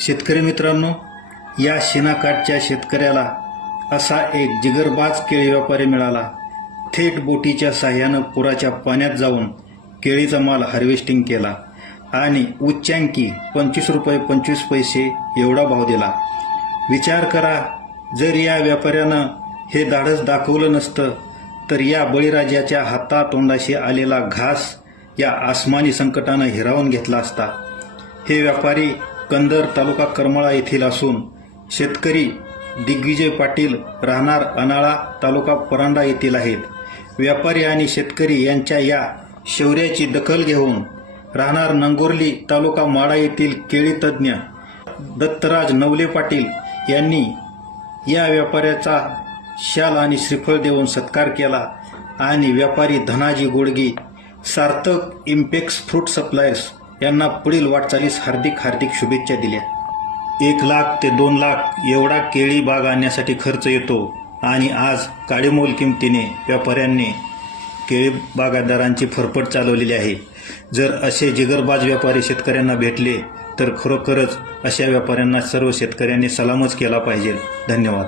शेतकरी मित्रांनो या शिनाकाठच्या शेतकऱ्याला असा एक जिगरबाज केळी व्यापारी मिळाला. थेट बोटीच्या साह्यानं पुराच्या पाण्यात जाऊन केळीचा माल हार्वेस्टिंग केला आणि उच्चांकी पंचवीस रुपये पंचवीस पैसे एवढा भाव दिला. विचार करा जर या व्यापाऱ्यानं हे धाडस दाखवलं नसतं तर या बळीराजाच्या हातातोंडाशी आलेला घास या आसमानी संकटानं हिरावून घेतला असता. हे व्यापारी कंदर तालुका करमळा येथील असून शेतकरी दिग्विजय पाटील राहणार अनाळा तालुका परांडा येथील आहेत. व्यापारी आणि शेतकरी यांच्या या शौर्याची दखल घेऊन राहणार नंगोर्ली तालुका माडा येथील केळी तज्ज्ञ दत्तराज नवले पाटील यांनी या व्यापाऱ्याचा शाल आणि श्रीफळ देऊन सत्कार केला आणि व्यापारी Dhanaji Godgi Sarthak Impex fruit suppliers यांना पुढील वाटचालीस हार्दिक हार्दिक शुभेच्छा दिल्या. एक लाख ते दोन लाख एवढा केळी बाग आणण्यासाठी खर्च येतो आणि आज काळीमोल किमतीने व्यापाऱ्यांनी केळी बागायतदारांची फरफट चालवलेली आहे. जर असे जिगरबाज व्यापारी शेतकऱ्यांना भेटले तर खरोखरच अशा व्यापाऱ्यांना सर्व शेतकऱ्यांनी सलामच केला पाहिजे. धन्यवाद.